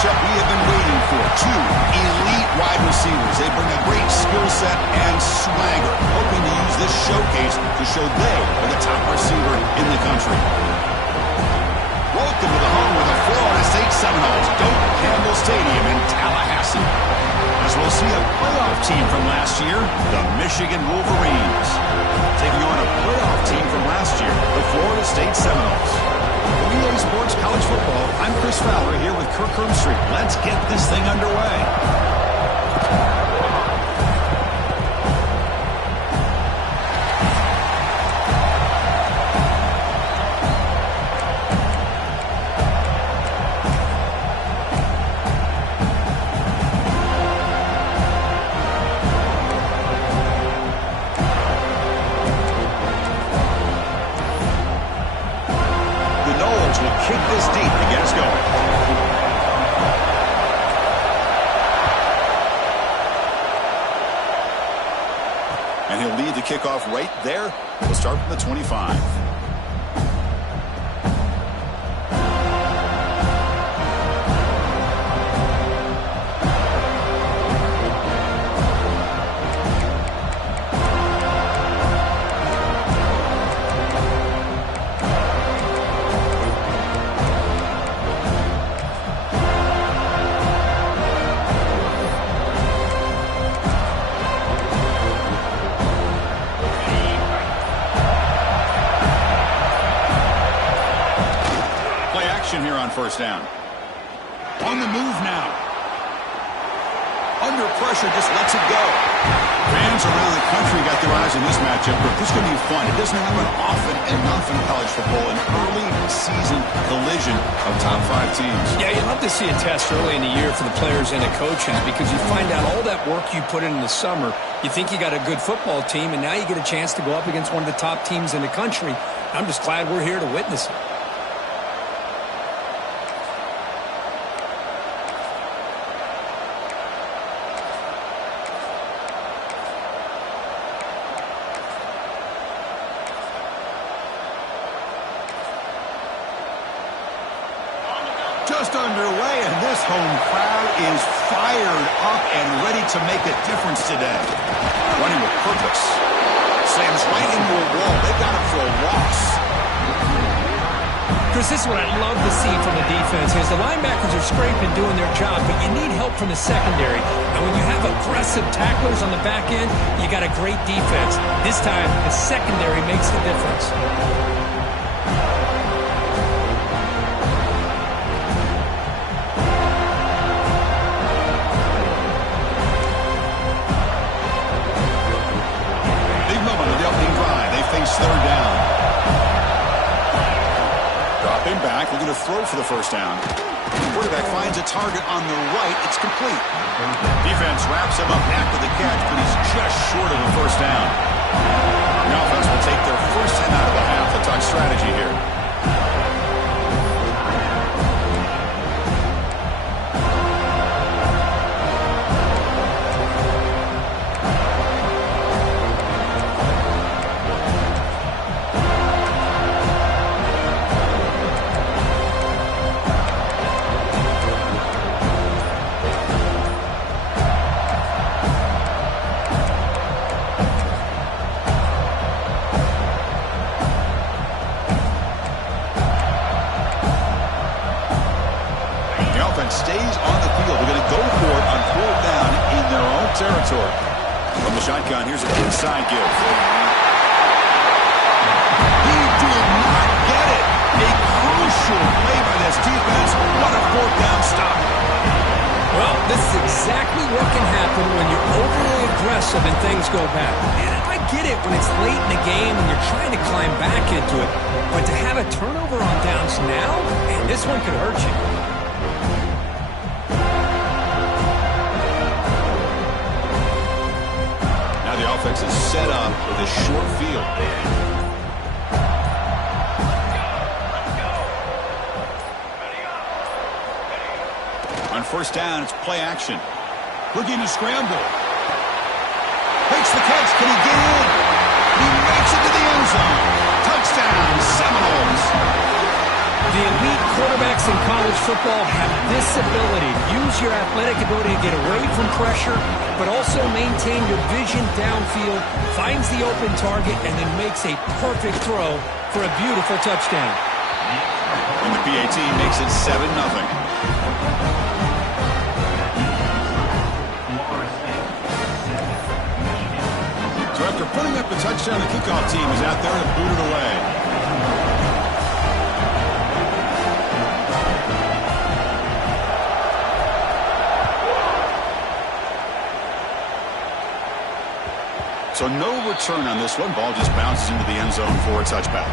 matchup we have been waiting for. Two elite wide receivers. They bring a great skill set and swagger, hoping to use this showcase to show they are the top receiver in the country. Welcome to the home of the Florida State Seminoles, Doak Campbell Stadium in Tallahassee. As we'll see a playoff team from last year, the Michigan Wolverines, taking on a playoff team from last year, the Florida State Seminoles. For EA Sports College Football, I'm Chris Fowler here with Kirk Hermstreet. Let's get this thing underway. Kick this deep to get us going. And he'll lead the kickoff right there. We'll start from the 25. Here on first down. On the move now. Under pressure, just lets it go. Fans around the country got their eyes on this matchup, but this is going to be fun. It doesn't happen often enough in college football, an early season collision of top 5 teams. Yeah, you love to see a test early in the year for the players and the coaches because you find out all that work you put in the summer. You think you got a good football team, and now you get a chance to go up against one of the top teams in the country. I'm just glad we're here to witness it. Just underway, and this home crowd is fired up and ready to make a difference today. Running with purpose. Slams right into a wall. They got him for a loss. Chris, this is what I love to see from the defense is the linebackers are scraping, doing their job, but you need help from the secondary. And when you have aggressive tacklers on the back end, you got a great defense. This time, the secondary makes the difference. Third down. Dropping back, looking to throw for the first down. Quarterback finds a target on the right. It's complete. Defense wraps him up after the catch, but he's just short of a first down. The offense will take their first time out of the half. Let's talk strategy here. Stays on the field. They're going to go for it on fourth down in their own territory. From the shotgun, here's an inside give. He did not get it. A crucial play by this defense. What a fourth down stop. Well, this is exactly what can happen when you're overly aggressive and things go bad. And I get it when it's late in the game and you're trying to climb back into it. But to have a turnover on downs now, man, this one could hurt you. The offense is set up with a short field. On first down, it's play action. Looking to scramble. Makes the catch. Can he get in? He makes it to the end zone. Touchdown, Seminoles. The elite quarterbacks in college football have this ability. Use your athletic ability to get away from pressure, but also maintain your vision downfield, finds the open target, and then makes a perfect throw for a beautiful touchdown. And the PAT makes it 7-0. So after putting up the touchdown, the kickoff team is out there to boot it away. So no return on this one. Ball just bounces into the end zone for a touchback.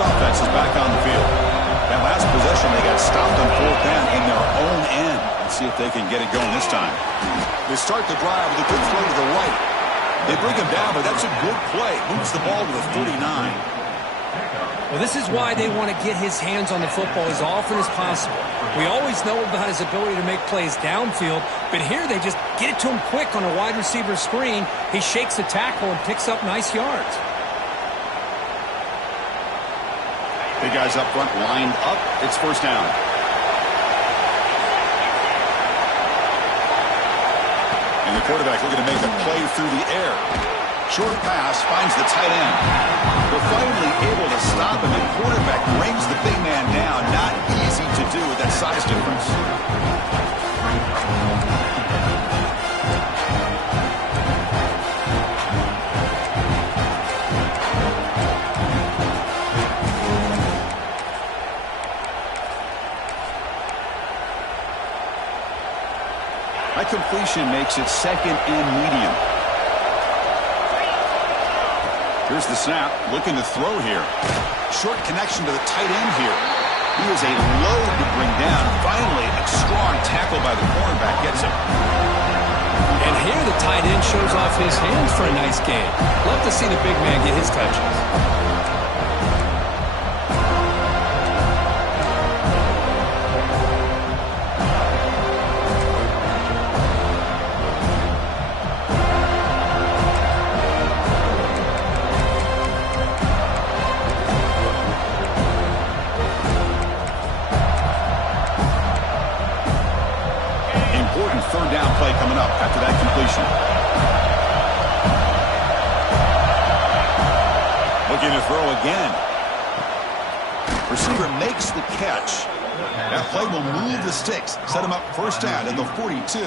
Offense is back on the field. That last possession, they got stopped on 4th down in their own end. Let's see if they can get it going this time. They start the drive with a good throw to the right. They bring him down, but that's a good play. Moves the ball to the 39. Well, this is why they want to get his hands on the football as often as possible. We always know about his ability to make plays downfield, but here they just get it to him quick on a wide receiver screen. He shakes the tackle and picks up nice yards. Big guys up front lined up. It's 1st down. And the quarterback looking to make a play through the air. Short pass finds the tight end. They're finally able to stop him, and quarterback brings the big man down. Not easy to do with that size difference. That completion makes it 2nd and medium. Here's the snap, looking to throw here. Short connection to the tight end here. He is a load to bring down. Finally, a strong tackle by the cornerback gets him. And here the tight end shows off his hands for a nice game. Love to see the big man get his touches. Third down play coming up after that completion. Looking to throw again. Receiver makes the catch. That play will move the sticks. Set him up 1st down at the 42.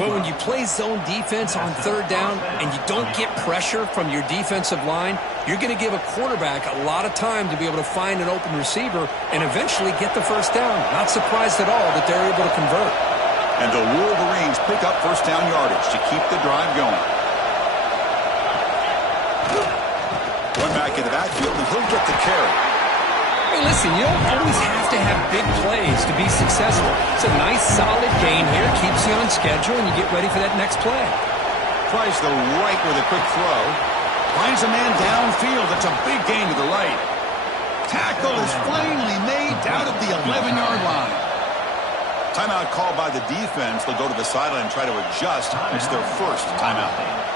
Well, when you play zone defense on 3rd down and you don't get pressure from your defensive line, you're going to give a quarterback a lot of time to be able to find an open receiver and eventually get the 1st down. Not surprised at all that they're able to convert. And the Wolverines pick up 1st down yardage to keep the drive going. One back in the backfield, and he'll get the carry. Hey, listen, you don't always have to have big plays to be successful. It's a nice, solid gain here. Keeps you on schedule, and you get ready for that next play. Tries the right with a quick throw. Finds a man downfield. That's a big gain to the right. Tackle is finally made down at the 11-yard line. Timeout called by the defense. They'll go to the sideline and try to adjust. It's their 1st timeout.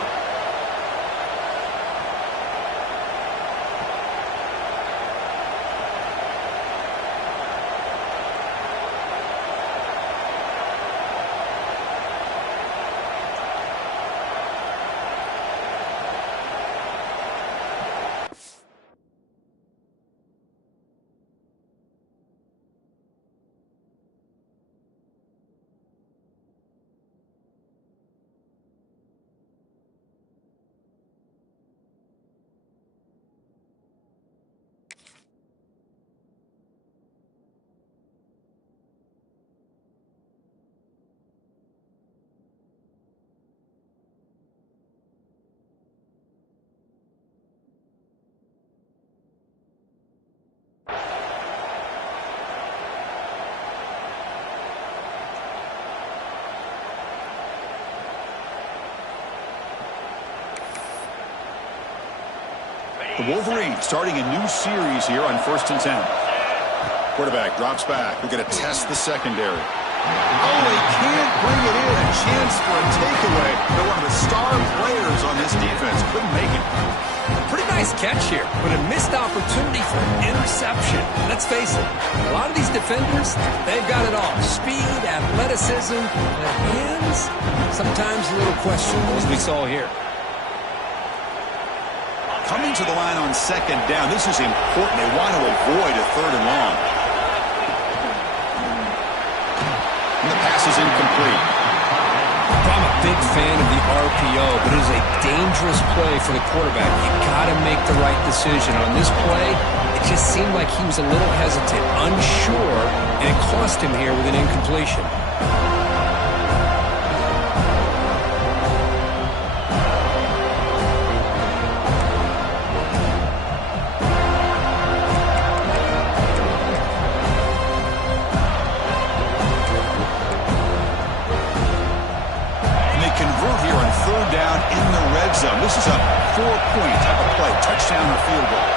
The Wolverines starting a new series here on 1st and 10. Quarterback drops back. We're going to test the secondary. Oh, he can't bring it in. A chance for a takeaway. They're one of the star players on this defense. Couldn't make it. Pretty nice catch here, but a missed opportunity for an interception. Let's face it, a lot of these defenders, they've got it all. Speed, athleticism, their hands, sometimes a little questionable, as we saw here. Coming to the line on second down, this is important. They want to avoid a third and long. And the pass is incomplete. I'm a big fan of the RPO, but it is a dangerous play for the quarterback. You got to make the right decision. On this play, it just seemed like he was a little hesitant, unsure, and it cost him here with an incompletion. This is a 4-point type of play, touchdown or field goal.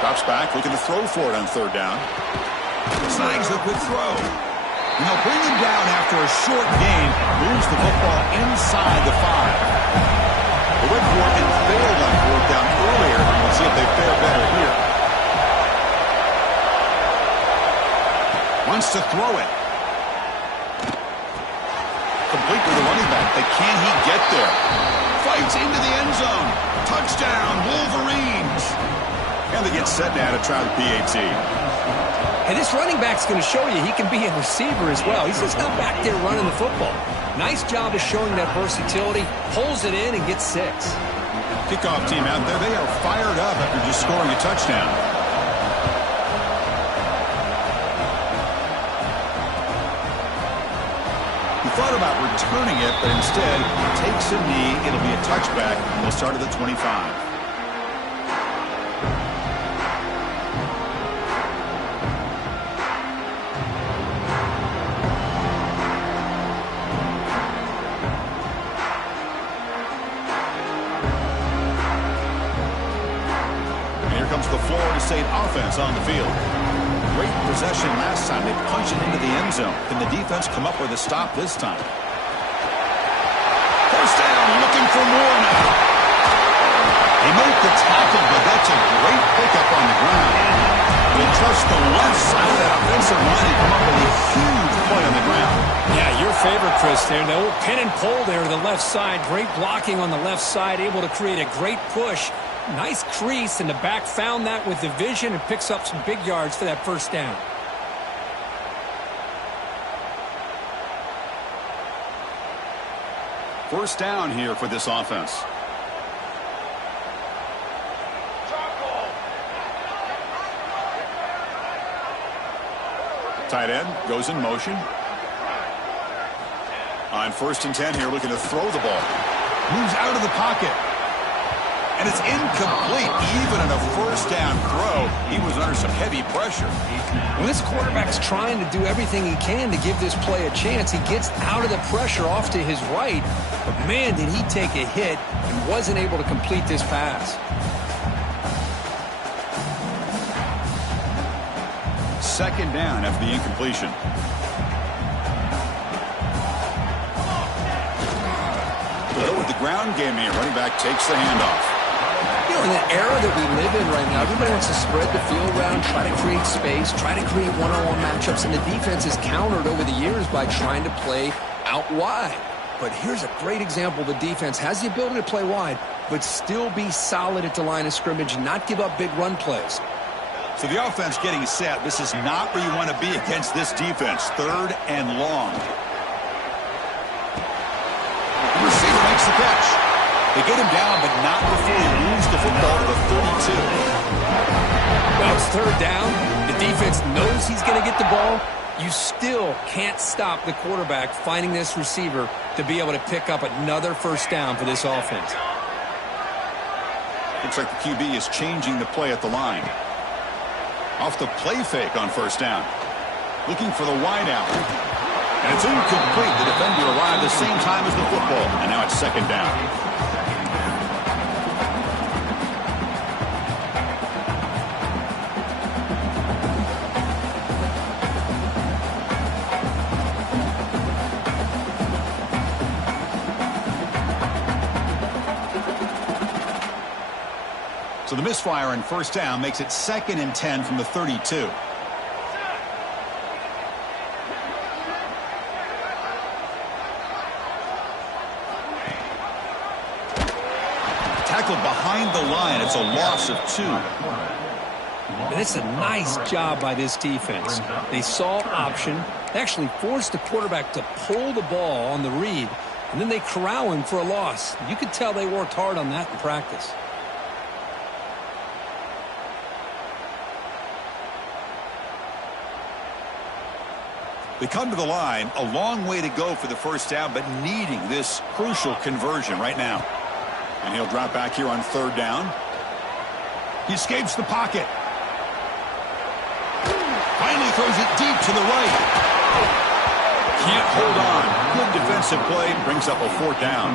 Drops back, looking to throw for it on third down. Snags the quick throw. And they'll bring him down after a short gain, moves the football inside the 5. The Red Warden failed on fourth down earlier. Let's see if they fare better here. Wants to throw it. Complete with the running back, but can he get there? Fights into the end zone. Touchdown, Wolverines. And they get set now to try the PAT. And this running back's going to show you he can be a receiver as well. He's just not back there running the football. Nice job of showing that versatility. Pulls it in and gets 6. Kickoff team out there, they are fired up after just scoring a touchdown. Thought about returning it, but instead takes a knee. It'll be a touchback. We'll start at the 25. And here comes the Florida State offense on the field. Great possession last time. They punched it into the end zone. Can the defense come up with a stop this time? First down, looking for more now. They make the tackle, but that's a great pickup on the ground. They trust the left side of that offensive line and come up with a huge play on the ground. Yeah, your favorite, Chris, there. The old pin and pull there to the left side. Great blocking on the left side, able to create a great push. Nice crease, and the back found that with the vision and picks up some big yards for that first down. First down here for this offense. Tight end goes in motion. On 1st and 10 here, looking to throw the ball. Moves out of the pocket. And it's incomplete. Even in a first down throw, he was under some heavy pressure. Well, this quarterback's trying to do everything he can to give this play a chance. He gets out of the pressure off to his right. But, man, did he take a hit and wasn't able to complete this pass. Second down after the incompletion. Go with the ground game here. Running back takes the handoff. You know, in the era that we live in right now, everybody wants to spread the field around, try to create space, try to create one-on-one matchups, and the defense is countered over the years by trying to play out wide. But here's a great example. The defense has the ability to play wide, but still be solid at the line of scrimmage, not give up big run plays. So the offense getting set. This is not where you want to be against this defense. 3rd and long. The receiver makes the catch. They get him down, but not before he moves the football to the 32. Well, it's 3rd down. The defense knows he's going to get the ball. You still can't stop the quarterback finding this receiver to be able to pick up another first down for this offense. Looks like the QB is changing the play at the line. Off the play fake on 1st down. Looking for the wide out. And it's incomplete. The defender arrived the same time as the football. And now it's 2nd down. So the misfire on first down makes it 2nd and 10 from the 32. Tackled behind the line. It's a loss of 2. And it's a nice job by this defense. They saw option. They actually forced the quarterback to pull the ball on the read, and then they corral him for a loss. You could tell they worked hard on that in practice. They come to the line, a long way to go for the first down, but needing this crucial conversion right now. And he'll drop back here on 3rd down. He escapes the pocket. Finally throws it deep to the right. Can't hold on. Good defensive play. Brings up a 4th down.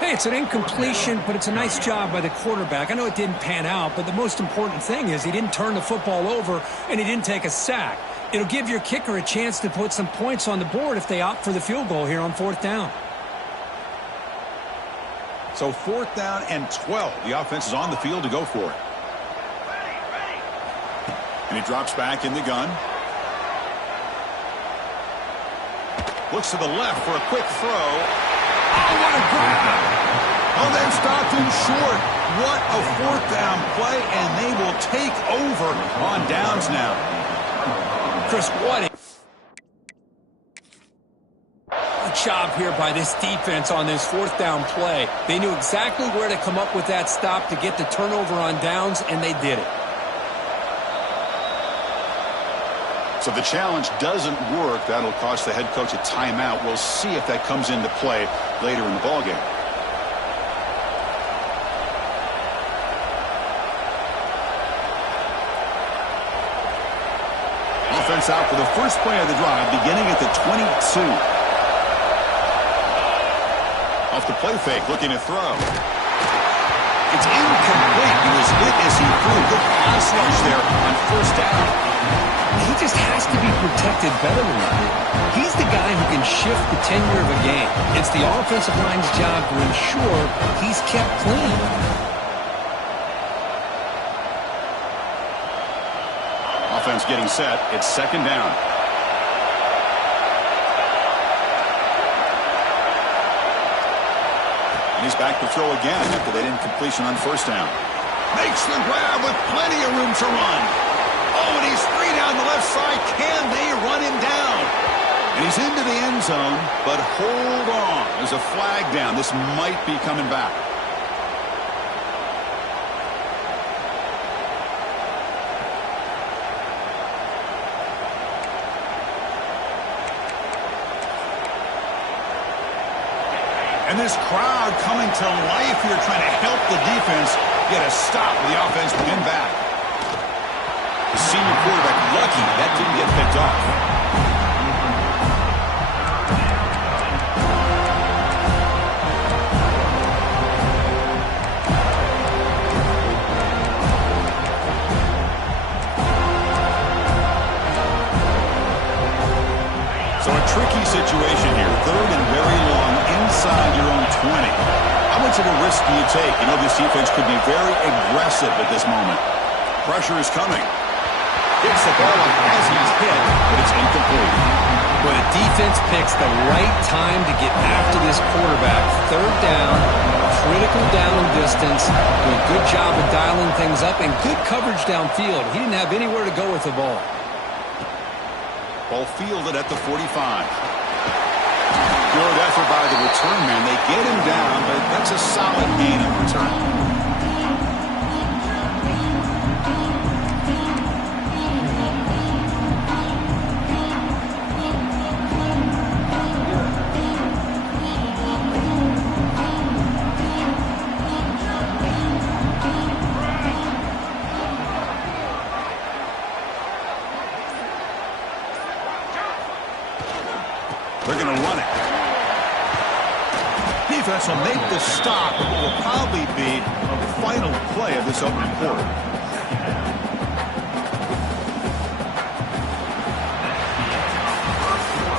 Hey, it's an incompletion, but it's a nice job by the quarterback. I know it didn't pan out, but the most important thing is he didn't turn the football over and he didn't take a sack. It'll give your kicker a chance to put some points on the board if they opt for the field goal here on 4th down. So 4th down and 12. The offense is on the field to go for it. And he drops back in the gun. Looks to the left for a quick throw. Oh, what a grab! Oh, they've stopped him short. What a 4th down play, and they will take over on downs now. Chris, what a job here by this defense on this 4th down play. They knew exactly where to come up with that stop to get the turnover on downs, and they did it. So the challenge doesn't work. That'll cost the head coach a timeout. We'll see if that comes into play later in the ballgame. Offense out for the first play of the drive, beginning at the 22. Off the play fake, looking to throw. It's incomplete. He was hit as he threw. Good pass rush there on first down. He just has to be protected better than that. He's the guy who can shift the tenure of a game. It's the offensive line's job to ensure he's kept clean. Offense getting set. It's 2nd down. And he's back to throw again after that incompletion on first down. Makes the grab with plenty of room to run. Oh, and he's free down the left side. Can they run him down? And he's into the end zone, but hold on. There's a flag down. This might be coming back. And this crowd coming to life here, trying to help the defense get a stop with the offense pinned back. The senior quarterback lucky that didn't get picked off. So a tricky situation here. 3rd and very long inside your own 20. How much of a risk do you take? You know this defense could be very aggressive at this moment. Pressure is coming. Gets the ball up as he's hit, but it's incomplete. But a defense picks the right time to get after this quarterback. 3rd down, critical down and distance. Do a good job of dialing things up and good coverage downfield. He didn't have anywhere to go with the ball. Ball fielded at the 45. Good effort by the return man. They get him down, but that's a solid gain in return. They're going to run it. Defense will make the stop. It will probably be the final play of this opening quarter.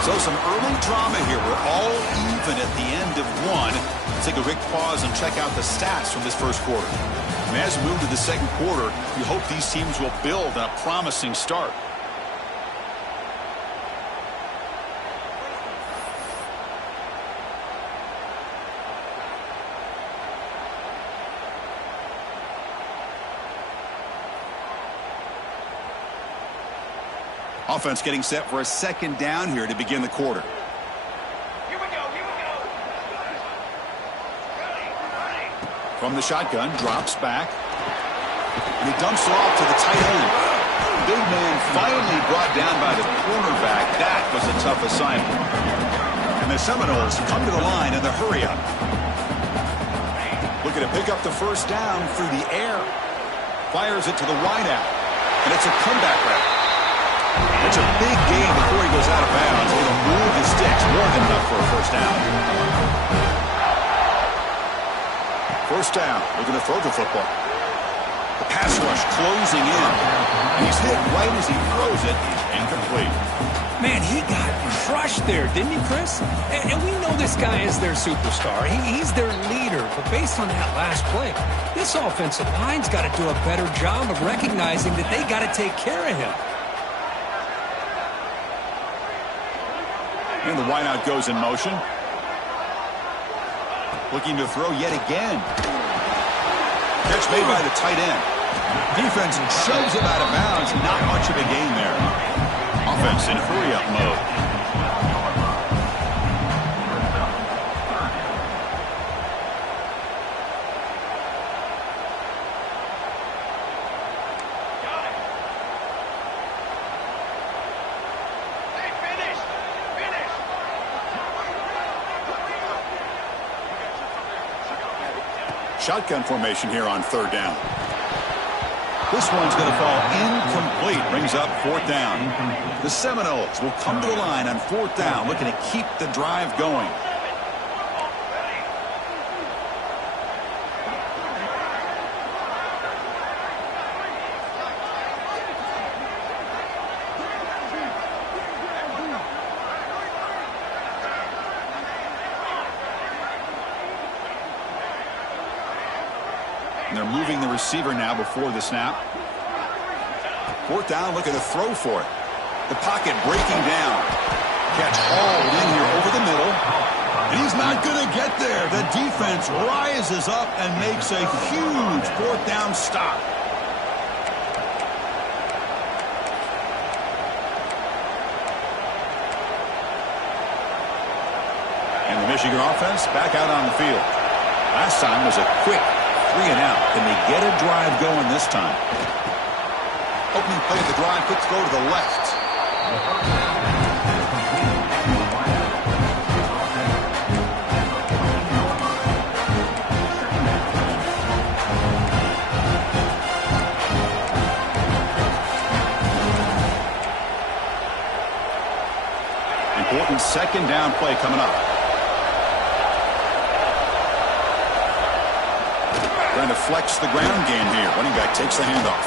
So some early drama here. We're all even at the end of one. Let's take a quick pause and check out the stats from this first quarter. And as we move to the second quarter, we hope these teams will build on a promising start. Offense getting set for a second down here to begin the quarter. Here we go. From the shotgun, drops back. And he dumps it off to the tight end. Big man finally brought down by the cornerback. That was a tough assignment. And the Seminoles come to the line in the hurry-up. Looking to pick up the first down through the air. Fires it to the wideout. And it's a comeback route. It's a big gain before he goes out of bounds. It'll move the sticks more than enough for a first down. First down. Looking to throw the football. The pass rush closing in. And he's hit right as he throws it. He's incomplete. Man, he got crushed there, didn't he, Chris? And we know this guy is their superstar. He's their leader. But based on that last play, this offensive line's got to do a better job of recognizing that they got to take care of him. And the wideout goes in motion. Looking to throw yet again. Catch made by the tight end. Defense shoves him out of bounds. Not much of a gain there. Offense in hurry-up mode. Shotgun formation here on third down. This one's going to fall incomplete. Brings up fourth down. The Seminoles will come to the line on fourth down, looking to keep the drive going. And they're moving the receiver now before the snap. Fourth down, looking to throw for it. The pocket breaking down. Catch hauled in here over the middle. And he's not going to get there. The defense rises up and makes a huge fourth down stop. And the Michigan offense back out on the field. Last time was a quick 3 and out. Can they get a drive going this time? Opening play of the drive, quick throw to the left. Important second down play coming up. Trying to flex the ground game here. Running back takes the handoff.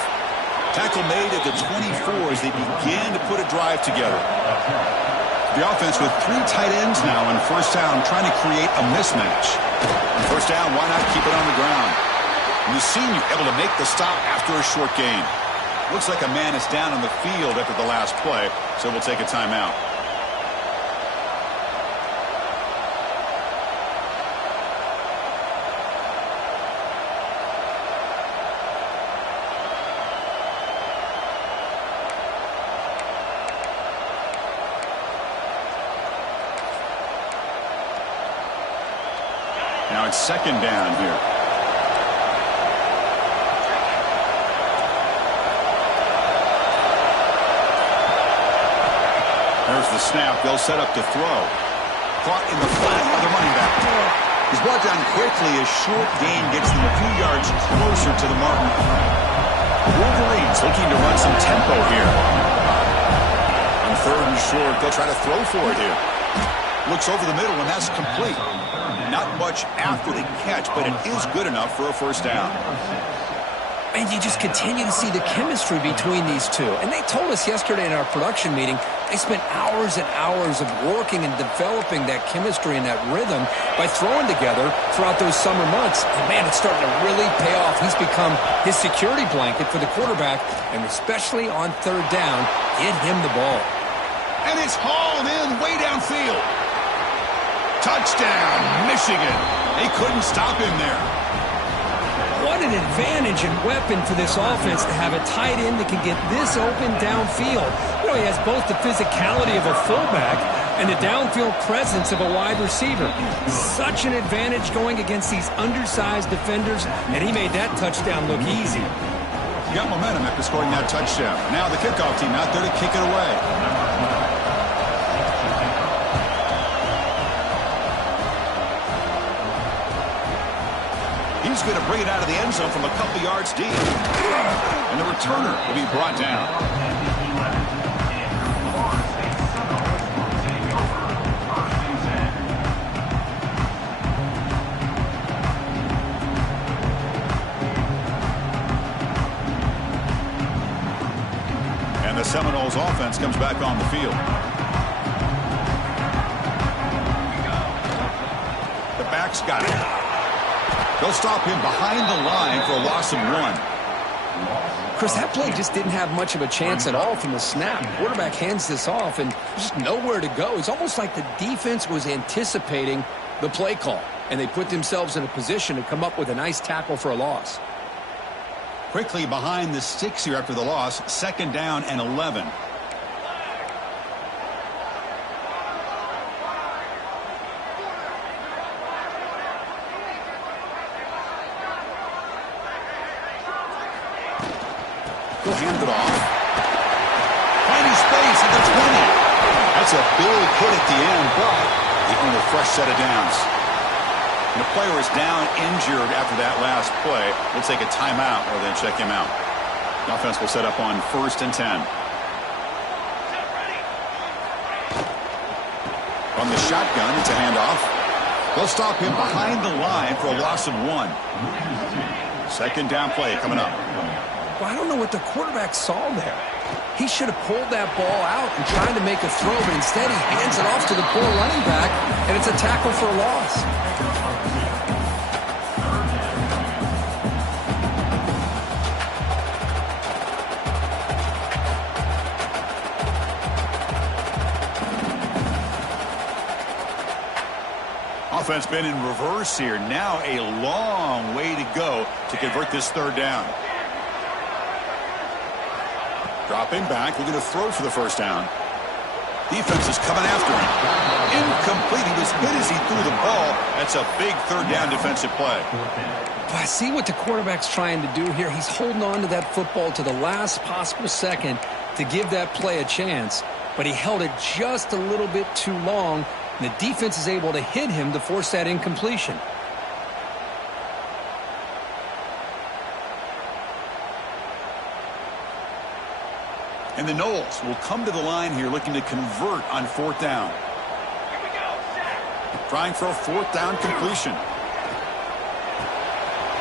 Tackle made at the 24 as they began to put a drive together. The offense with 3 tight ends now on first down, trying to create a mismatch. First down, why not keep it on the ground? And the senior able to make the stop after a short gain. Looks like a man is down on the field after the last play, so we'll take a timeout. Now it's second down here. There's the snap. They'll set up to throw. Caught in the flat by the running back. He's brought down quickly. A short gain gets them a few yards closer to the mark. The Wolverines looking to run some tempo here. On third and short, they'll try to throw for it here. Looks over the middle, and that's complete. Not much after the catch, but it is good enough for a first down. And you just continue to see the chemistry between these two. And they told us yesterday in our production meeting, They spent hours and hours of working and developing that chemistry and that rhythm by throwing together throughout those summer months. And, man, it's starting to really pay off. He's become his security blanket for the quarterback, and especially on third down, get him the ball. And it's hauled in way downfield. Touchdown, Michigan. They couldn't stop him there. What an advantage and weapon for this offense to have a tight end that can get this open downfield. You know, he has both the physicality of a fullback and the downfield presence of a wide receiver. Such an advantage going against these undersized defenders, and he made that touchdown look easy. He got momentum after scoring that touchdown. Now the kickoff team out there to kick it away. He's going to bring it out of the end zone from a couple yards deep. And the returner will be brought down. And the Seminoles offense comes back on the field. The backs got it. They'll stop him behind the line for a loss of 1. Chris, that play just didn't have much of a chance at all from the snap. The quarterback hands this off, and there's just nowhere to go. It's almost like the defense was anticipating the play call, and they put themselves in a position to come up with a nice tackle for a loss. Quickly behind the sticks here after the loss, 2nd down and 11. He'll hand it off. Finding space at the 20. That's a big hit at the end, but they earn a fresh set of downs. And the player is down injured after that last play. We'll take a timeout or then check him out. The offense will set up on 1st and 10. From the shotgun, it's a handoff. They'll stop him behind the line for a loss of 1. 2nd down play coming up. Well, I don't know what the quarterback saw there. He should have pulled that ball out and tried to make a throw, but instead he hands it off to the poor running back, and it's a tackle for a loss. Offense been in reverse here. Now a long way to go to convert this 3rd down. Dropping back, looking to throw for the 1st down. Defense is coming after him. Incomplete. He was hit as he threw the ball. That's a big 3rd down defensive play. But I see what the quarterback's trying to do here. He's holding on to that football to the last possible second to give that play a chance. But he held it just a little bit too long, and the defense is able to hit him to force that incompletion. And the Noles will come to the line here looking to convert on 4th down. Trying for a 4th down completion.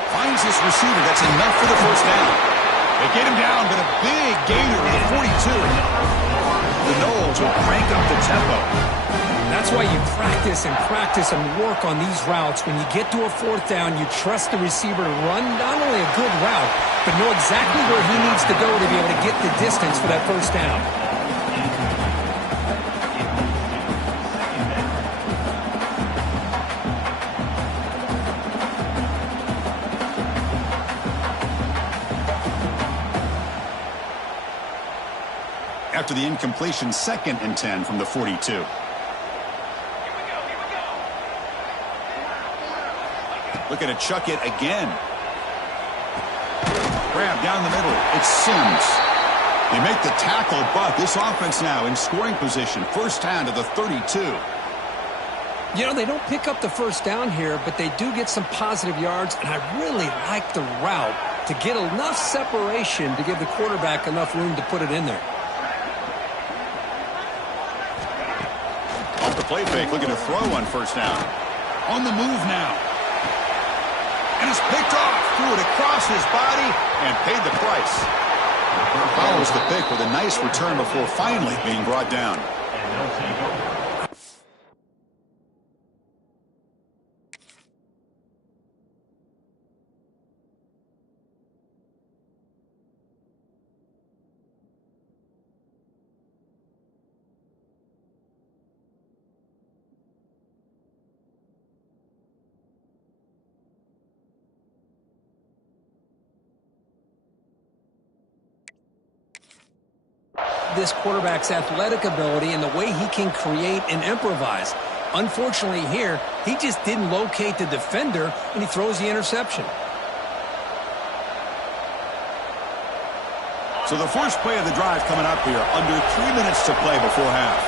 Finds his receiver. That's enough for the 1st down. They get him down, but a big gainer to the 42. The Noles will crank up the tempo. That's why you practice and work on these routes. When you get to a 4th down, you trust the receiver to run not only a good route, but know exactly where he needs to go to be able to get the distance for that 1st down. After the incompletion, 2nd and 10 from the 42. Looking to chuck it again. Grab down the middle. It's Sims. They make the tackle, but this offense now in scoring position. 1st down to the 32. You know, they don't pick up the 1st down here, but they do get some positive yards, and I really like the route to get enough separation to give the quarterback enough room to put it in there. Off the play fake, looking to throw on 1st down. On the move now. And it's picked off, threw it across his body, and paid the price. Follows the pick with a nice return before finally being brought down. This quarterback's athletic ability and the way he can create and improvise. Unfortunately here, he just didn't locate the defender, and he throws the interception. So the first play of the drive coming up here, under 3 minutes to play before half.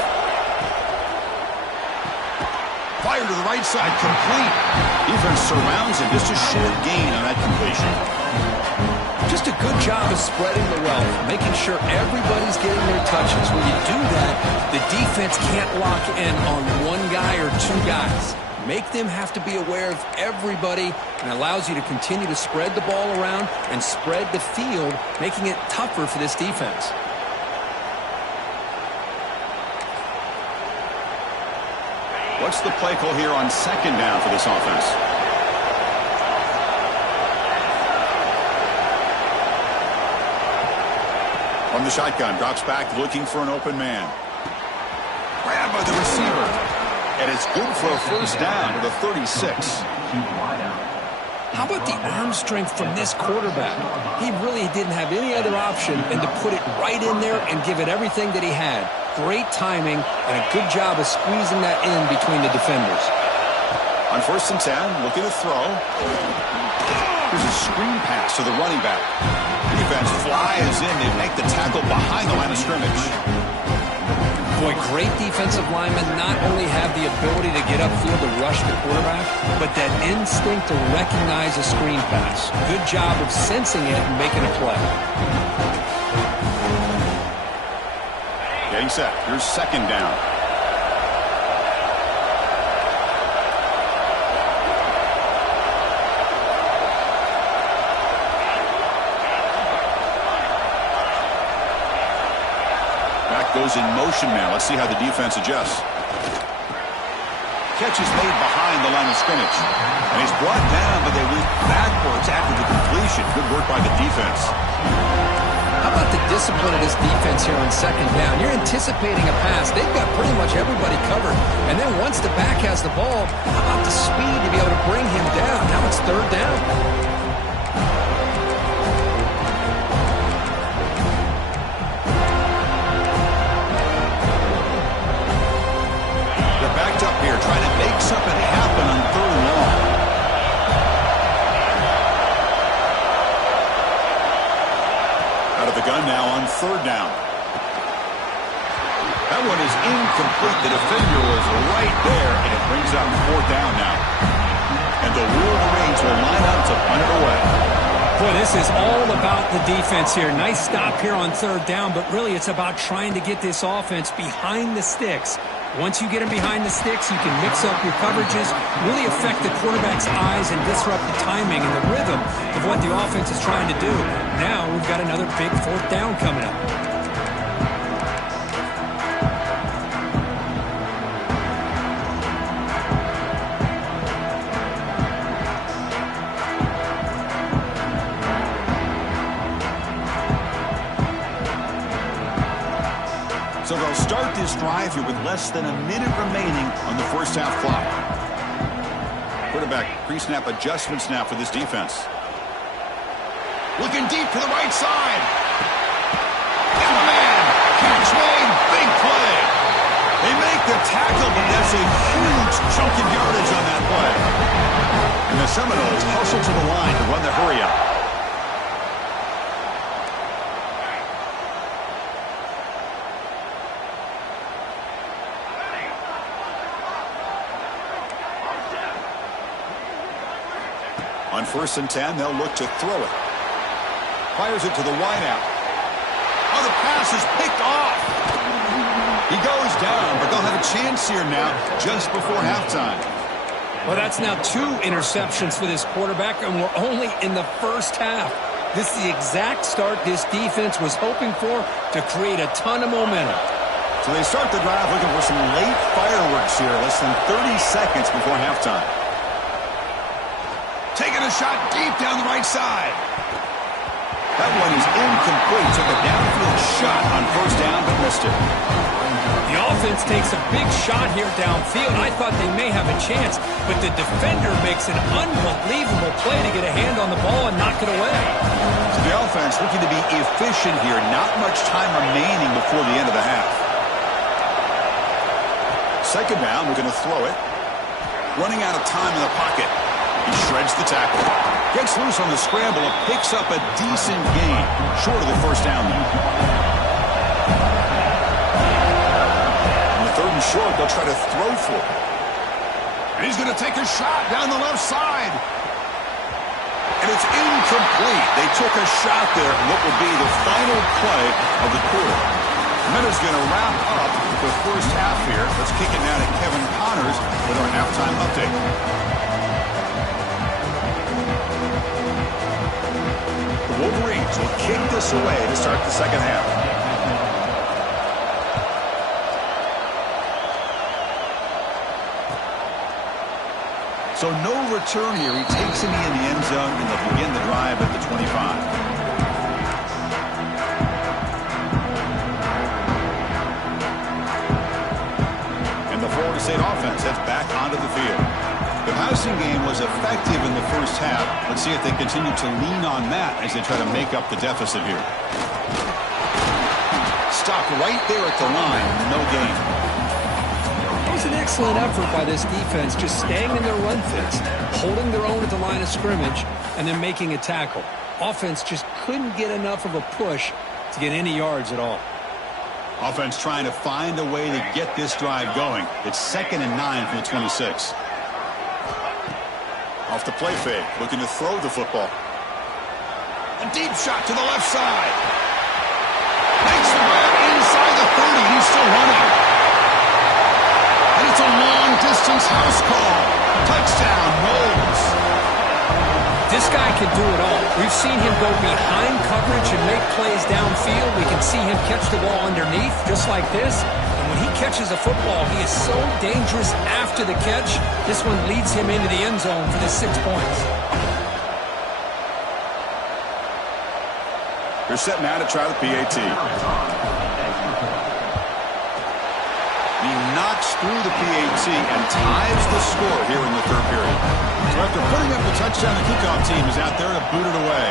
Fire to the right side, complete. Defense surrounds him, just a short gain on that completion. Just a good job of spreading the wealth, making sure everybody's getting their touches. When you do that, the defense can't lock in on one guy or two guys. Make them have to be aware of everybody, and allows you to continue to spread the ball around and spread the field, making it tougher for this defense. What's the play call here on second down for this offense? From the shotgun, drops back looking for an open man. Grabbed by the receiver. And it's good for a first down to the 36. How about the arm strength from this quarterback? He really didn't have any other option than to put it right in there and give it everything that he had. Great timing and a good job of squeezing that in between the defenders. On 1st and 10, looking to throw. Here's a screen pass to the running back. Defense flies in. They make the tackle behind the line of scrimmage. Boy, great defensive linemen not only have the ability to get upfield to rush the quarterback, but that instinct to recognize a screen pass. Good job of sensing it and making a play. Getting set. Here's second down. Goes in motion now. Let's see how the defense adjusts. Catch is made behind the line of scrimmage. And he's brought down, but they went backwards after the completion. Good work by the defense. How about the discipline of this defense here on second down? You're anticipating a pass. They've got pretty much everybody covered. And then once the back has the ball, how about the speed to be able to bring him down? Now it's third down. Up here, trying to make something happen on third and long. Out of the gun now on third down. That one is incomplete. The defender was right there, and it brings up fourth down now. And the Wolverines will line up to punt it away. Boy, this is all about the defense here. Nice stop here on third down, but really it's about trying to get this offense behind the sticks. Once you get him behind the sticks, you can mix up your coverages, really affect the quarterback's eyes and disrupt the timing and the rhythm of what the offense is trying to do. Now we've got another big fourth down coming up. So they'll start this drive here with less than a minute remaining on the first half clock. Quarterback pre-snap adjustments now for this defense. Looking deep to the right side. Got a man. Catch made. Big play. They make the tackle, but that's a huge chunk of yardage on that play. And the Seminoles hustle to the line to run the hurry up. On 1st and 10, they'll look to throw it. Fires it to the wideout. Oh, the pass is picked off. He goes down, but they'll have a chance here now just before halftime. Well, that's now 2 interceptions for this quarterback, and we're only in the first half. This is the exact start this defense was hoping for to create a ton of momentum. So they start the drive looking for some late fireworks here, less than 30 seconds before halftime. Taking a shot deep down the right side. That one is incomplete. Took a downfield shot on first down, but missed it. The offense takes a big shot here downfield. I thought they may have a chance, but the defender makes an unbelievable play to get a hand on the ball and knock it away. So the offense looking to be efficient here. Not much time remaining before the end of the half. Second down, we're going to throw it. Running out of time in the pocket. He shreds the tackle. Gets loose on the scramble and picks up a decent gain. Short of the first down there. On the third and short, they'll try to throw for it. And he's going to take a shot down the left side. And it's incomplete. They took a shot there in what will be the final play of the quarter. Minutes going to wrap up the first half here. Let's kick it now to Kevin Connors with our halftime update. The Wolverines will kick this away to start the second half. So no return here. He takes it in the end zone, and they'll begin the drive at the 25. Florida State offense heads back onto the field. The passing game was effective in the first half. Let's see if they continue to lean on that as they try to make up the deficit here. Stopped right there at the line. No gain. It was an excellent effort by this defense, just staying in their run fits, holding their own at the line of scrimmage, and then making a tackle. Offense just couldn't get enough of a push to get any yards at all. Offense trying to find a way to get this drive going. It's 2nd and 9 from the 26. Off the play fake, looking to throw the football. A deep shot to the left side. Makes the grab inside the 30. He's still running. And it's a long-distance house call. Touchdown, Knowles. This guy can do it all. We've seen him go behind coverage and make plays downfield. We can see him catch the ball underneath, just like this. And when he catches a football, he is so dangerous after the catch. This one leads him into the end zone for the 6 points. They're set now to try the PAT. He knocks through the PAT and ties the score here in the third period. So after putting up the touchdown, the kickoff team is out there to boot it away.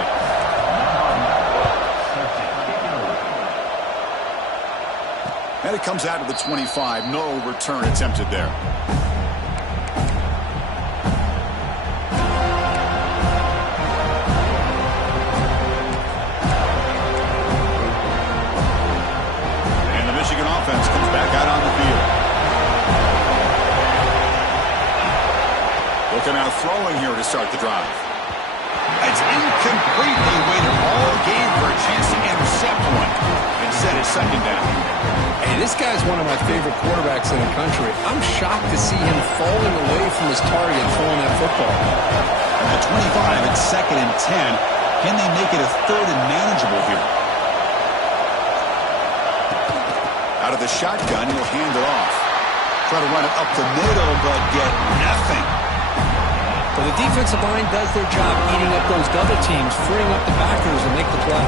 And it comes out to the 25. No return attempted there. And the Michigan offense comes back out on the field. Looking out throwing here to start the drive. It's incomplete. They waited all game for a chance to intercept one. Instead, it's second down. Hey, this guy's one of my favorite quarterbacks in the country. I'm shocked to see him falling away from his target throwing that football. At 25, it's 2nd and 10. Can they make it a 3rd and manageable here? Out of the shotgun, he'll hand it off. Try to run it up the middle, but get nothing. Well, the defensive line does their job eating up those double teams, freeing up the backers and make the play.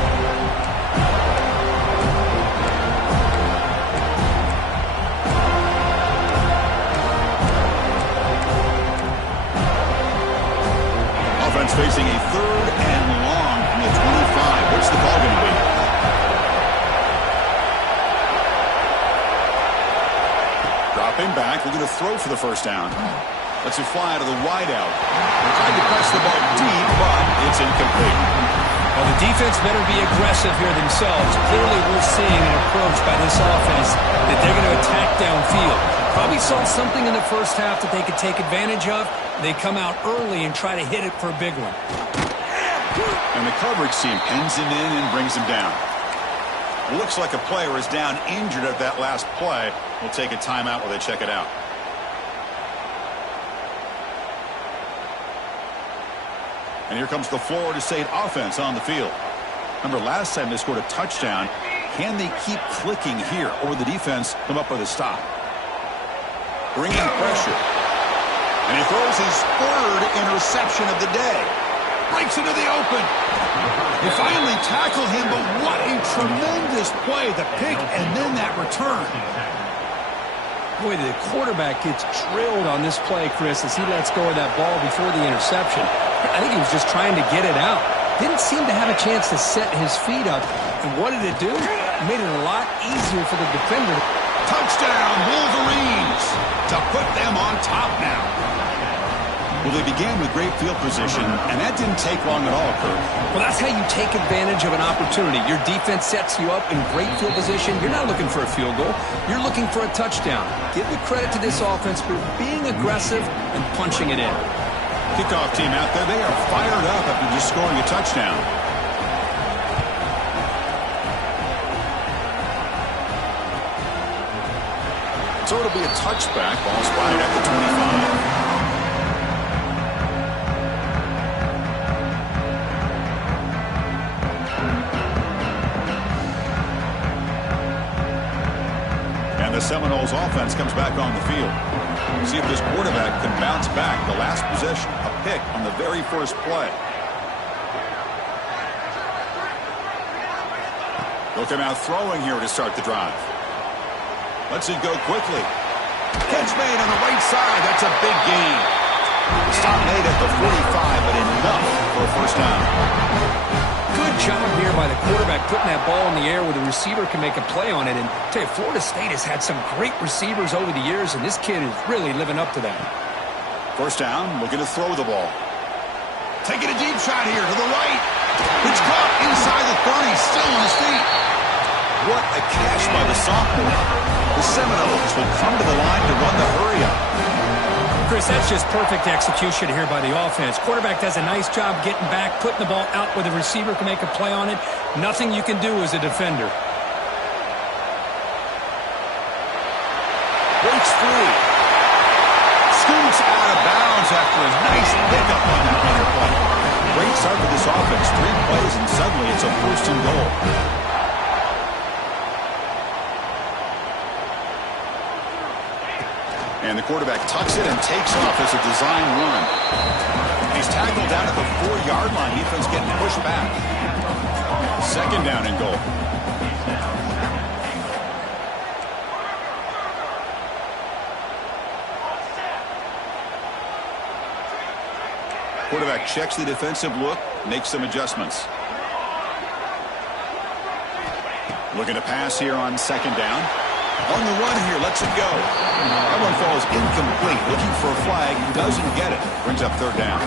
Offense facing a 3rd and long from the 25. What's the ball going to be? Dropping back, looking to throw for the first down. Lets it fly out of the wideout. Tried to press the ball deep, but it's incomplete. Well, the defense better be aggressive here themselves. Clearly, we're seeing an approach by this offense that they're going to attack downfield. Probably saw something in the first half that they could take advantage of. They come out early and try to hit it for a big one. And the coverage team pins him in and brings him down. Looks like a player is down injured at that last play. We'll take a timeout while they check it out. And here comes the Florida State offense on the field. Remember, last time they scored a touchdown. Can they keep clicking here, or will the defense come up with a stop? Bringing pressure. And he throws his third interception of the day. Breaks into the open. They finally tackle him, but what a tremendous play. The pick and then that return. Boy, the quarterback gets drilled on this play, Chris, as he lets go of that ball before the interception. I think he was just trying to get it out. Didn't seem to have a chance to set his feet up. And what did it do? It made it a lot easier for the defender. Touchdown, Wolverines, to put them on top now. Well, they began with great field position, and that didn't take long at all, Kirk. Well, that's how you take advantage of an opportunity. Your defense sets you up in great field position. You're not looking for a field goal. You're looking for a touchdown. Give the credit to this offense for being aggressive and punching it in. Kickoff team out there, they are fired up after just scoring a touchdown. So it'll be a touchback. Ball spotted at the 25. The Seminoles offense comes back on the field. See if this quarterback can bounce back. The last possession, a pick on the very first play. They'll come out throwing here to start the drive. Lets it go quickly. Catch made on the right side. That's a big gain. Stop made at the 45, but enough for a first down. Good job here by the quarterback putting that ball in the air where the receiver can make a play on it. And I tell you, Florida State has had some great receivers over the years, and this kid is really living up to that. First down, looking to throw the ball. Taking a deep shot here to the right. It's caught inside the 30, still on his feet. What a catch by the sophomore. The Seminoles will come to the line to run the hurry-up. Chris, that's just perfect execution here by the offense. Quarterback does a nice job getting back, putting the ball out where the receiver can make a play on it. Nothing you can do as a defender. Breaks free. Scoots out of bounds after a nice pickup on that runner play. Great start for this offense. 3 plays, and suddenly it's a first and goal. And the quarterback tucks it and takes off as a design run. He's tackled down at the 4-yard line. Defense getting pushed back. Second down and goal. Quarterback checks the defensive look, makes some adjustments. Looking to pass here on second down. On the run here, lets it go. That one falls incomplete. Looking for a flag, doesn't get it. Brings up third down.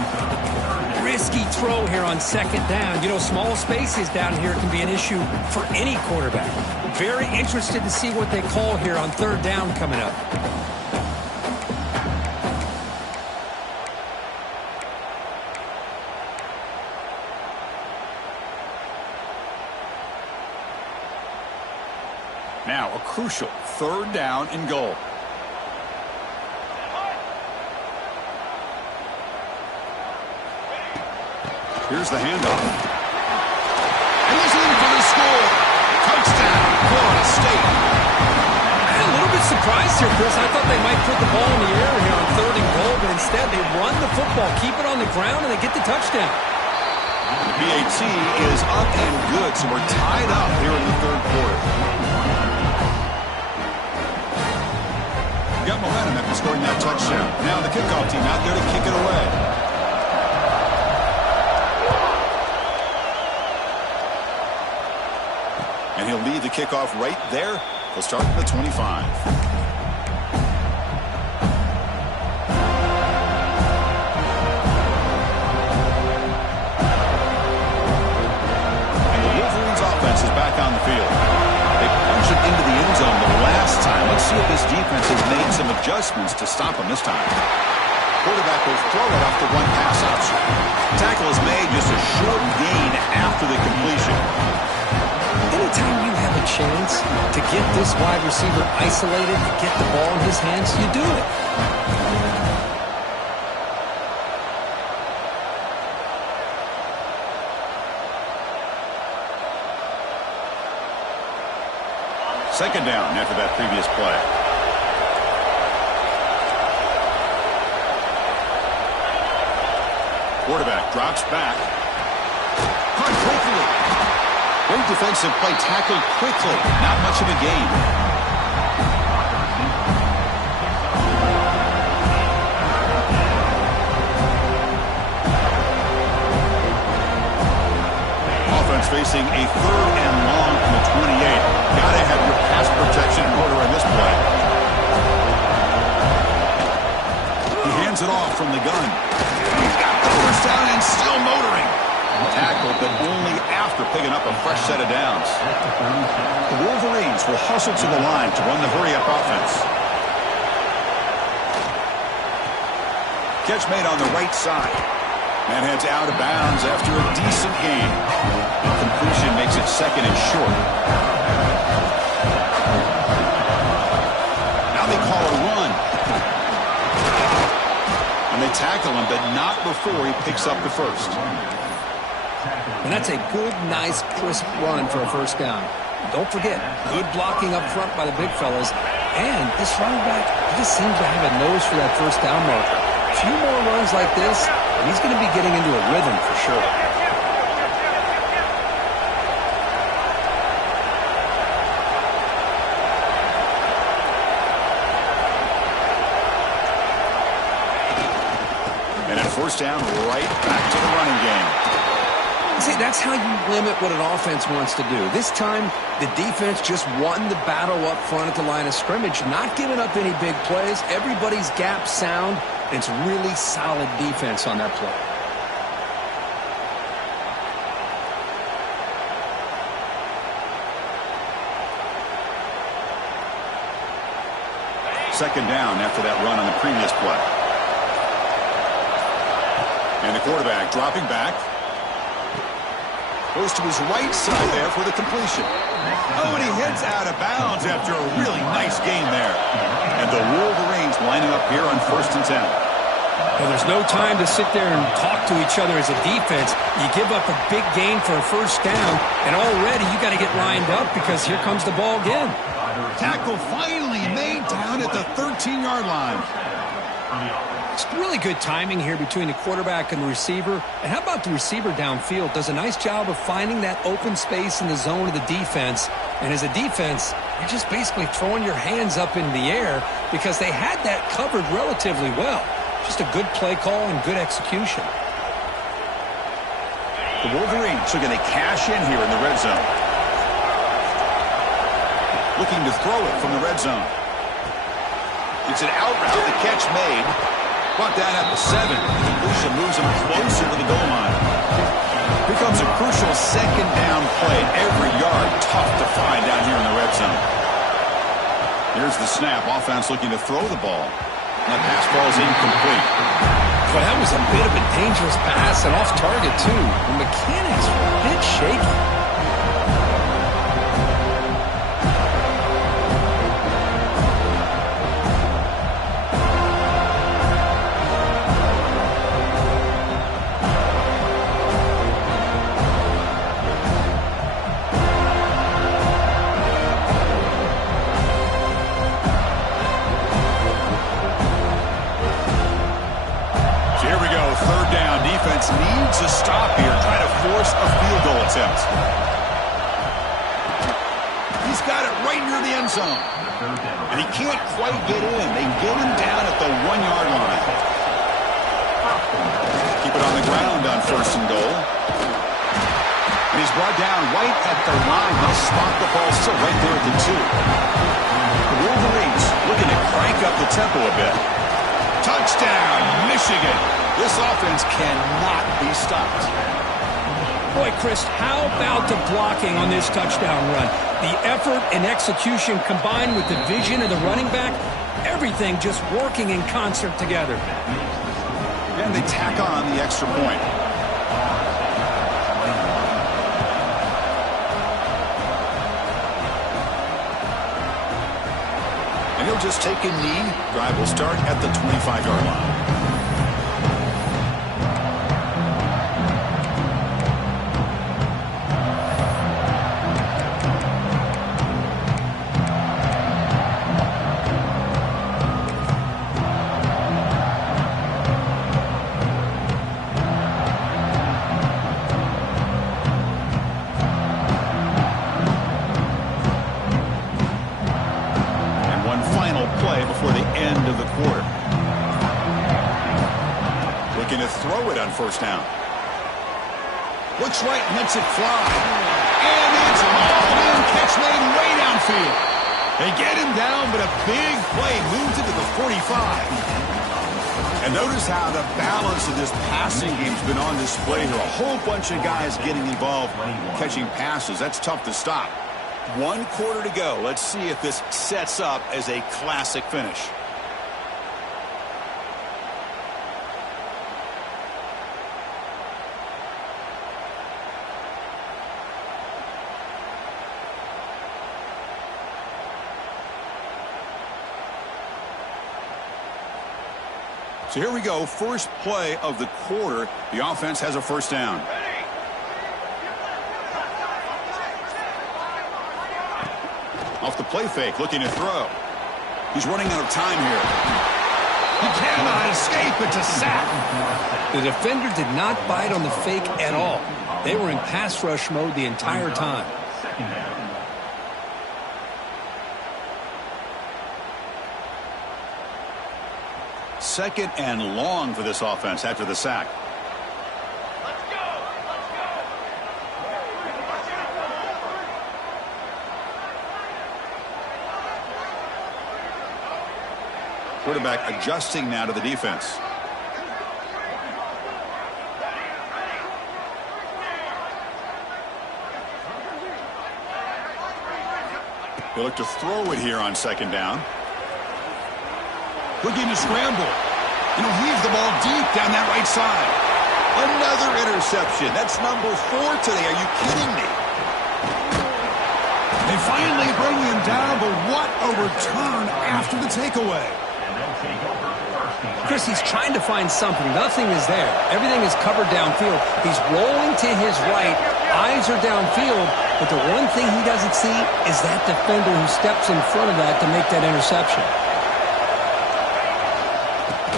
Risky throw here on second down. You know, small spaces down here can be an issue for any quarterback. Very interested to see what they call here on third down coming up. Now a crucial third down and goal. Here's the handoff. And he's in for the score. Touchdown, Florida State. I'm a little bit surprised here, Chris. I thought they might put the ball in the air here on third and goal, but instead they run the football, keep it on the ground, and they get the touchdown. The PAT is up and good, so we're tied up here in the third quarter. Got momentum after scoring that touchdown. Now the kickoff team out there to kick it away. And he'll leave the kickoff right there. He'll start at the 25. And the Wolverines offense is back on the field. They punched it into the end zone the last time. Let's see if this defense has made some adjustments to stop them this time. Quarterback will throw it off the one pass option. Tackle is made, just a short gain after the completion. Anytime you have a chance to get this wide receiver isolated, to get the ball in his hands, you do it. Second down after that previous play. Quarterback drops back. Caught quickly. Great defensive play, tackled quickly. Not much of a gain. Offense facing a 3rd and long from the 28. Gotta have your pass protection in order in this play. He hands it off from the gun. He's got the first down and still motoring. Tackled, but only after picking up a fresh set of downs. The Wolverines will hustle to the line to run the hurry-up offense. Catch made on the right side. And heads out of bounds after a decent gain. Completion makes it 2nd and short. Now they call a run. And they tackle him, but not before he picks up the first. And that's a good, nice, crisp run for a first down. Don't forget, good blocking up front by the big fellas. And this running back just seems to have a nose for that first down marker. A few more runs like this, and he's going to be getting into a rhythm for sure. And at first down, right back to the running game. See, that's how you limit what an offense wants to do. This time, the defense just won the battle up front at the line of scrimmage, not giving up any big plays. Everybody's gap sound, and it's really solid defense on that play. Second down after that run on the previous play. And the quarterback dropping back. Goes to his right side there for the completion. Oh, and he heads out of bounds after a really nice gain there. And the Wolverines lining up here on 1st and 10. Well, there's no time to sit there and talk to each other as a defense. You give up a big gain for a first down, and already you got to get lined up because here comes the ball again. Tackle finally made down at the 13-yard line. It's really good timing here between the quarterback and the receiver. And how about the receiver downfield? Does a nice job of finding that open space in the zone of the defense. And as a defense, you're just basically throwing your hands up in the air because they had that covered relatively well. Just a good play call and good execution. The Wolverines are going to cash in here in the red zone. Looking to throw it from the red zone. It's an out route. The catch made. Brought down at the 7. Completion moves him closer to the goal line. Becomes a crucial second down play. Every yard tough to find down here in the red zone. Here's the snap. Offense looking to throw the ball. And that pass ball is incomplete. But that was a bit of a dangerous pass and off target too. The mechanics were a bit shaky. Needs a stop here, trying to force a field goal attempt. He's got it right near the end zone. And he can't quite get in. They get him down at the 1-yard line. Keep it on the ground on 1st and goal. And he's brought down right at the line. They'll spot the ball still right there at the 2. The Wolverines looking to crank up the tempo a bit. Touchdown, Michigan. This offense cannot be stopped. Boy, Chris, how about the blocking on this touchdown run? The effort and execution combined with the vision of the running back, everything just working in concert together. And they tack on the extra point. And he'll just take a knee. Drive will start at the 25-yard line. before the end of the quarter. Looking to throw it on first down. Looks right, lets it fly. And it's hauled in, catch made way downfield. They get him down, but a big play moves it to the 45. And notice how the balance of this passing game's been on display here. A whole bunch of guys getting involved catching passes. That's tough to stop. 1 quarter to go. Let's see if this sets up as a classic finish. So here we go, first play of the quarter. The offense has a first down. Off the play fake, looking to throw. He's running out of time here. He cannot escape. It's a sack. The defender did not bite on the fake at all. They were in pass rush mode the entire time. Second and long for this offense after the sack. Let's go. Let's go. Quarterback adjusting now to the defense. They look to throw it here on second down. Looking to scramble. And he'll heave the ball deep down that right side. Another interception. That's number 4 today. Are you kidding me? They finally bring him down, but what a return after the takeaway. Chris, he's trying to find something. Nothing is there. Everything is covered downfield. He's rolling to his right. Eyes are downfield. But the one thing he doesn't see is that defender who steps in front of that to make that interception.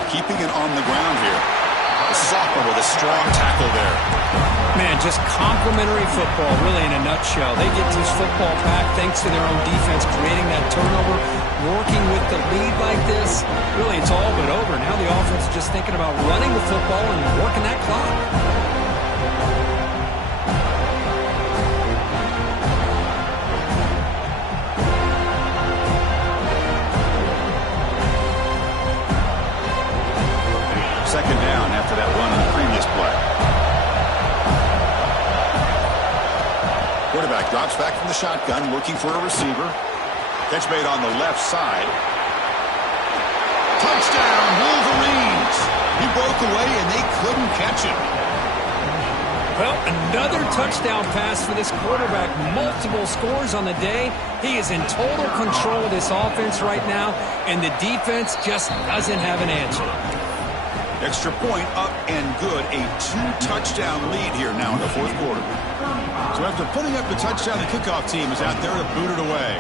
Keeping it on the ground here. The sophomore with a strong tackle there. Man, just complimentary football, really in a nutshell. They get this football back thanks to their own defense, creating that turnover, working with the lead like this. Really, it's all but over. Now the offense is just thinking about running the football and working that clock. Second down after that run on the previous play. Quarterback drops back from the shotgun, looking for a receiver. Catch made on the left side. Touchdown, Wolverines! He broke away and they couldn't catch him. Well, another touchdown pass for this quarterback. Multiple scores on the day. He is in total control of this offense right now, and the defense just doesn't have an answer. Extra point up and good. A 2-touchdown lead here now in the fourth quarter. So after putting up the touchdown, the kickoff team is out there to boot it away.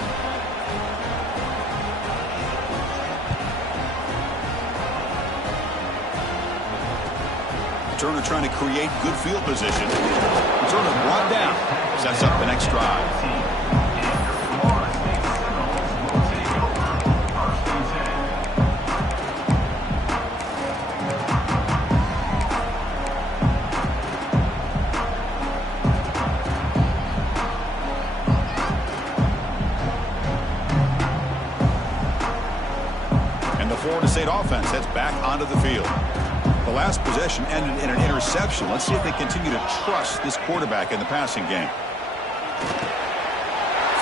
Turner trying to create good field position. Turner brought down. Sets up the next drive. Florida State offense heads back onto the field. The last possession ended in an interception. Let's see if they continue to trust this quarterback in the passing game.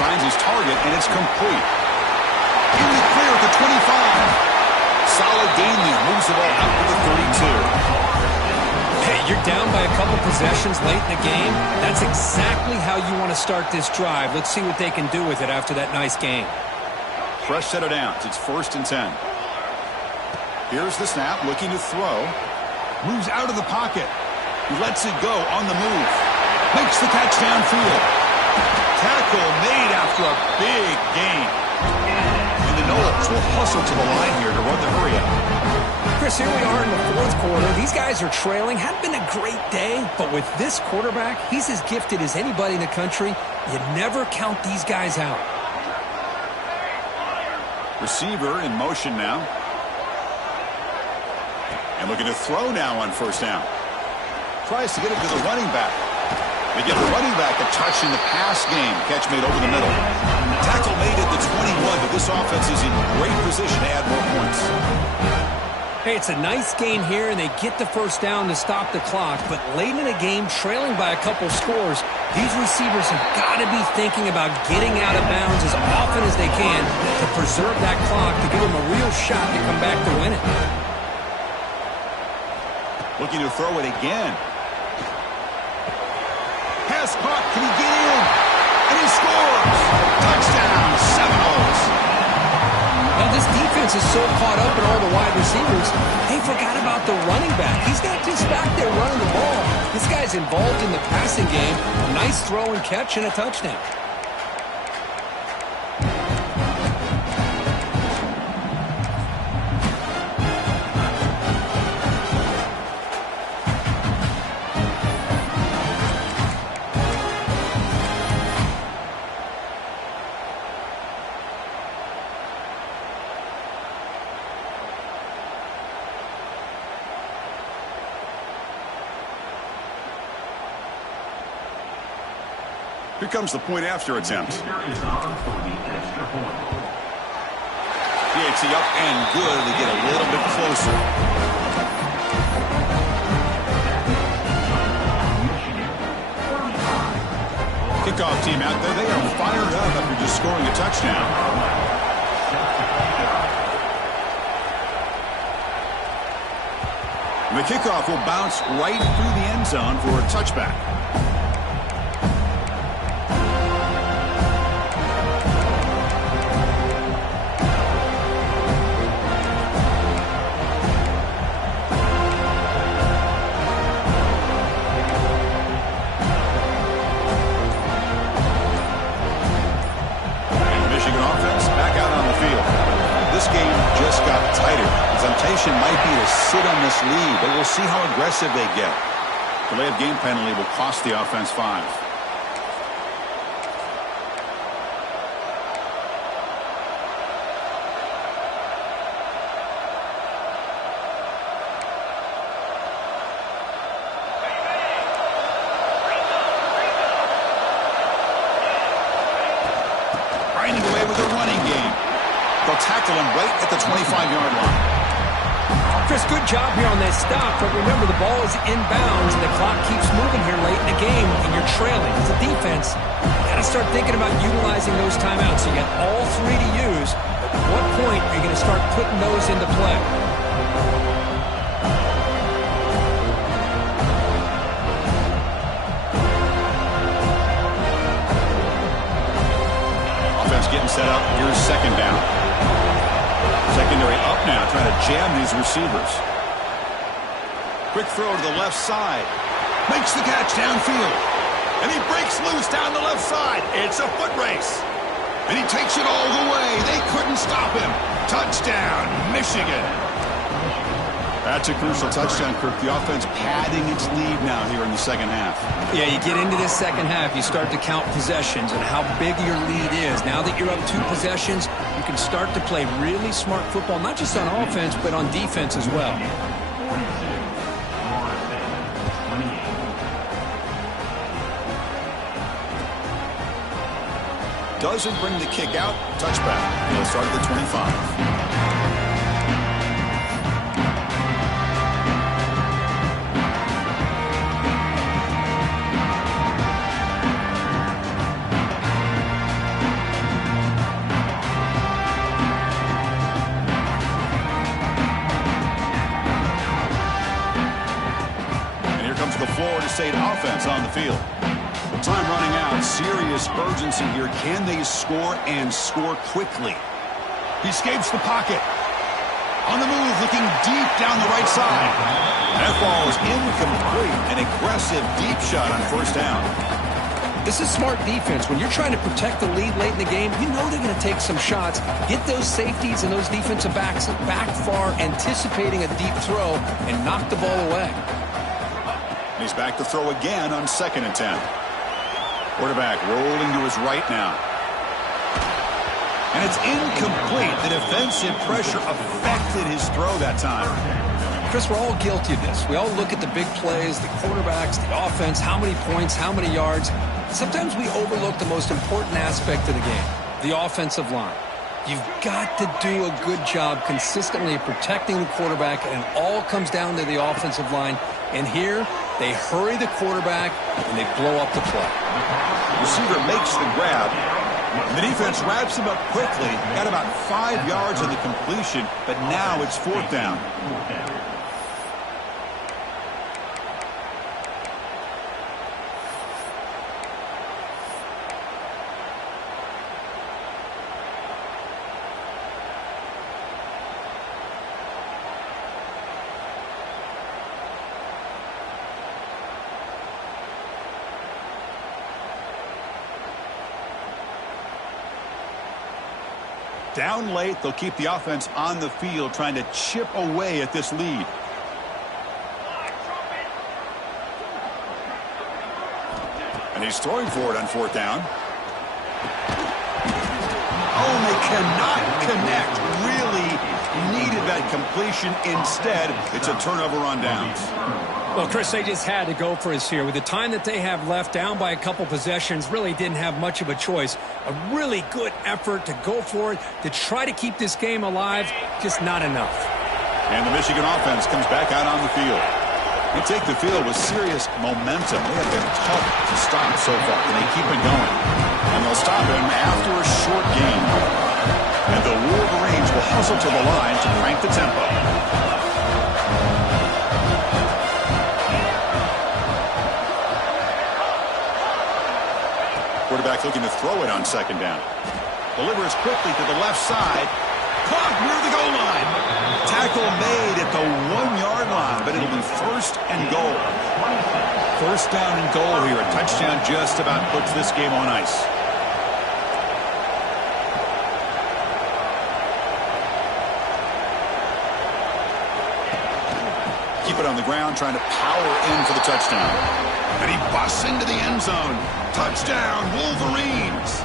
Finds his target, and it's complete. In the clear at the 25. Solid gain there. Moves the ball out to the 32. Hey, you're down by a couple possessions late in the game. That's exactly how you want to start this drive. Let's see what they can do with it after that nice game. Fresh set of downs. It's 1st and 10. Here's the snap, looking to throw. Moves out of the pocket. He lets it go on the move. Makes the catch downfield. Tackle made after a big gain. And the Noles will hustle to the line here to run the hurry-up. Chris, here we are in the fourth quarter. These guys are trailing. Hadn't been a great day, but with this quarterback, he's as gifted as anybody in the country. You never count these guys out. Receiver in motion now. And looking to throw now on first down. Tries to get it to the running back. They give the running back a touch in the pass game. Catch made over the middle. Tackle made at the 21, but this offense is in great position to add more points. Hey, it's a nice gain here, and they get the first down to stop the clock. But late in the game, trailing by a couple scores, these receivers have got to be thinking about getting out of bounds as often as they can to preserve that clock to give them a real shot to come back to win it. Looking to throw it again. Pass caught. Can he get in? And he scores. Touchdown. Seminoles. Well, this defense is so caught up in all the wide receivers, they forgot about the running back. He's not just back there running the ball. This guy's involved in the passing game. Nice throw and catch and a touchdown. Here comes the point after attempt. PAT up and good to get a little bit closer. Kickoff team out there. They are fired up after just scoring a touchdown. The kickoff will bounce right through the end zone for a touchback. Might be to sit on this lead, but we'll see how aggressive they get. Delay of game penalty will cost the offense 5. Grinding away with a running game. They'll tackle him right at the 25-yard line. Chris, good job here on that stop, but remember the ball is inbounds and the clock keeps moving here late in the game and you're trailing. As a defense, you got to start thinking about utilizing those timeouts. So you got all 3 to use. At what point are you going to start putting those into play? Offense getting set up. Here's second down. Secondary up now, trying to jam these receivers. Quick throw to the left side. Makes the catch downfield. And he breaks loose down the left side. It's a foot race. And he takes it all the way. They couldn't stop him. Touchdown, Michigan. That's a crucial touchdown, Kirk. The offense padding its lead now here in the second half. Yeah, you get into this second half, you start to count possessions and how big your lead is. Now that you're up 2 possessions, you can start to play really smart football, not just on offense, but on defense as well. Doesn't bring the kick out. Touchback. He'll start at the 25. Florida State offense on the field. With time running out, serious urgency here. Can they score and score quickly? He escapes the pocket. On the move, looking deep down the right side. That ball is incomplete. An aggressive deep shot on first down. This is smart defense. When you're trying to protect the lead late in the game, you know they're going to take some shots. Get those safeties and those defensive backs back far, anticipating a deep throw, and knock the ball away. He's back to throw again on 2nd and 10. Quarterback rolling to his right now. And it's incomplete. The defensive pressure affected his throw that time. Chris, we're all guilty of this. We all look at the big plays, the quarterbacks, the offense, how many points, how many yards. Sometimes we overlook the most important aspect of the game, the offensive line. You've got to do a good job consistently protecting the quarterback, and it all comes down to the offensive line. And here, they hurry the quarterback, and they blow up the play. Receiver makes the grab. The defense wraps him up quickly. Got about 5 yards on the completion, but now it's 4th down. Down late, they'll keep the offense on the field trying to chip away at this lead. And he's throwing for it on 4th down. Oh, and they cannot connect. Really needed that completion. Instead, it's a turnover on downs. Well, Chris, they just had to go for us here. With the time that they have left, down by a couple possessions, really didn't have much of a choice. A really good effort to go for it, to try to keep this game alive, just not enough. And the Michigan offense comes back out on the field. They take the field with serious momentum. They have been tough to stop so far, and they keep it going. And they'll stop him after a short gain. And the Wolverines will hustle to the line to crank the tempo. Quarterback looking to throw it on 2nd down. Delivers quickly to the left side. Caught near the goal line. Tackle made at the 1-yard line, but it'll be 1st and goal. 1st down and goal here. A touchdown just about puts this game on ice. Keep it on the ground, trying to power in for the touchdown. And he busts into the end zone. Touchdown, Wolverines.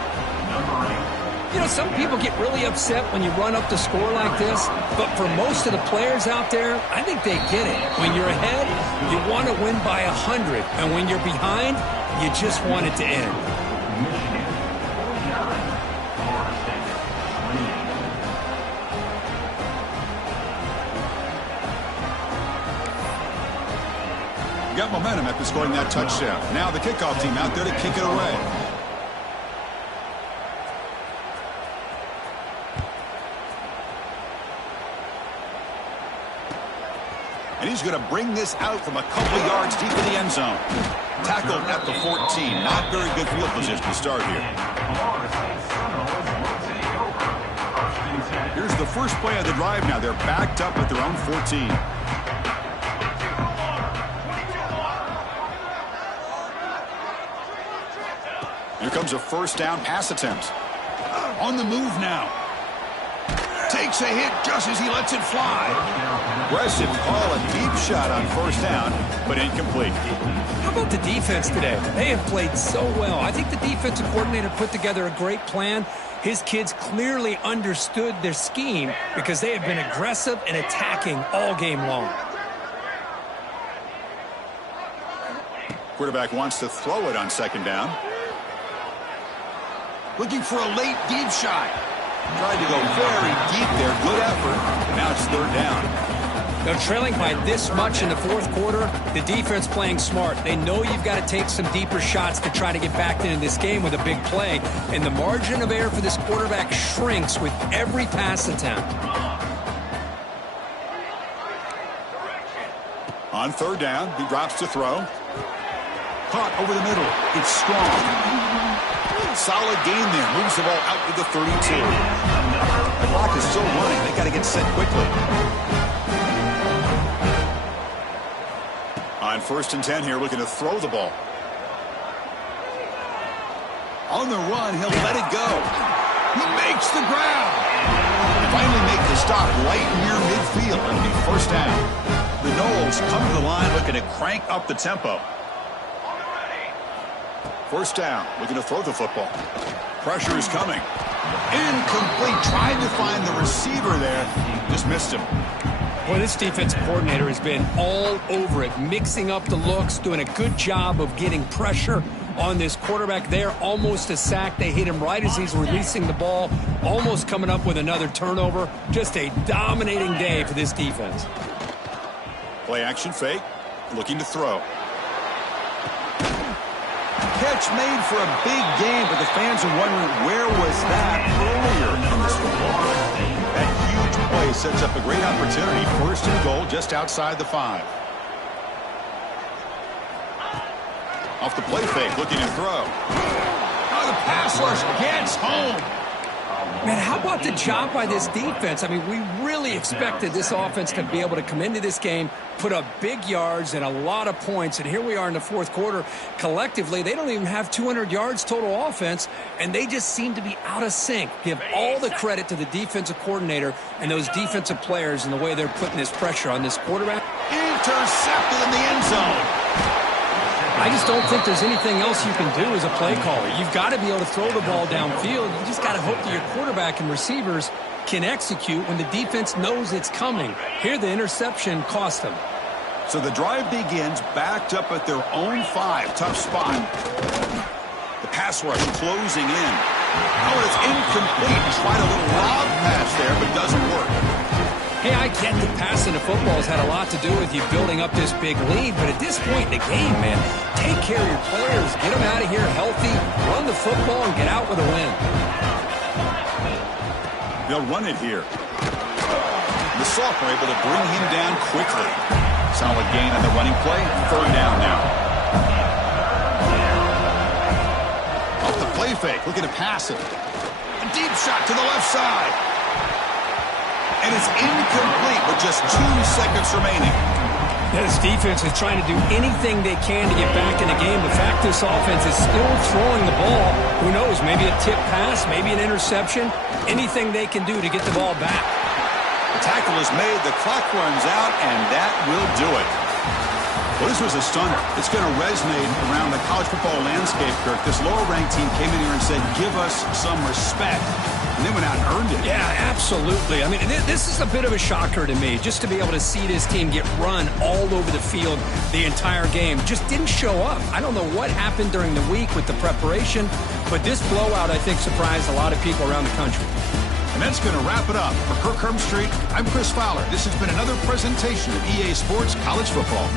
You know, some people get really upset when you run up the score like this, but for most of the players out there, I think they get it. When you're ahead, you want to win by 100, and when you're behind, you just want it to end. Got momentum after scoring that touchdown. Now the kickoff team out there to kick it away. And he's going to bring this out from a couple of yards deep in the end zone. Tackled at the 14. Not very good field position to start here. Here's the first play of the drive now. They're backed up at their own 14. Here comes a 1st down pass attempt. On the move now. Takes a hit just as he lets it fly. Aggressive call, a deep shot on 1st down, but incomplete. How about the defense today? They have played so well. I think the defensive coordinator put together a great plan. His kids clearly understood their scheme because they have been aggressive and attacking all game long. Quarterback wants to throw it on 2nd down. Looking for a late deep shot. Tried to go very deep there. Good effort. Now it's 3rd down. They're trailing by this much in the 4th quarter. The defense playing smart. They know you've got to take some deeper shots to try to get back into this game with a big play. And the margin of error for this quarterback shrinks with every pass attempt. On 3rd down, he drops to throw. Caught over the middle. It's strong. Solid gain there. Moves the ball out to the 32. The clock is still running. They got to get set quickly. On 1st and 10 here, looking to throw the ball. On the run, he'll let it go. He makes the grab. Finally make the stop right near midfield. It'll be 1st down. The Noles come to the line looking to crank up the tempo. 1st down, looking to throw the football. Pressure is coming. Incomplete. Tried to find the receiver there. Just missed him. Boy, this defensive coordinator has been all over it, mixing up the looks, doing a good job of getting pressure on this quarterback there. Almost a sack. They hit him right as he's releasing the ball, almost coming up with another turnover. Just a dominating day for this defense. Play action fake. Looking to throw. Catch made for a big game, but the fans are wondering where was that earlier in this football game. That huge play sets up a great opportunity. First and goal just outside the 5. Off the play fake, looking to throw. Oh, the pass rush gets home. Man, how about the job by this defense? I mean, we really expected this offense to be able to come into this game, put up big yards and a lot of points, and here we are in the fourth quarter. Collectively, they don't even have 200 yards total offense, and they just seem to be out of sync. Give all the credit to the defensive coordinator and those defensive players and the way they're putting this pressure on this quarterback. Intercepted in the end zone. I just don't think there's anything else you can do as a play caller. You've got to be able to throw the ball downfield. You just got to hope that your quarterback and receivers can execute when the defense knows it's coming. Here, the interception cost them. So the drive begins backed up at their own 5. Tough spot. The pass rush closing in. Oh, it's incomplete. Tried a little lob pass there, but doesn't work. Hey, I get that passing the football has had a lot to do with you building up this big lead, but at this point in the game, man, take care of your players, get them out of here healthy, run the football, and get out with a win. They'll run it here. The sophomore able to bring him down quickly. Solid gain on the running play. 3rd down now. Off the play fake, looking to pass it. A deep shot to the left side. And it's incomplete with just 2 seconds remaining. This defense is trying to do anything they can to get back in the game. The fact this offense is still throwing the ball, who knows, maybe a tip pass, maybe an interception, anything they can do to get the ball back. The tackle is made, the clock runs out, and that will do it. Well, this was a stunner. It's going to resonate around the college football landscape, Kirk. This lower-ranked team came in here and said, give us some respect. And they went out and earned it. Yeah, absolutely. I mean, this is a bit of a shocker to me, just to be able to see this team get run all over the field the entire game. Just didn't show up. I don't know what happened during the week with the preparation, but this blowout, I think, surprised a lot of people around the country. And that's going to wrap it up. For Kirk Herbstreit, I'm Chris Fowler. This has been another presentation of EA Sports College Football.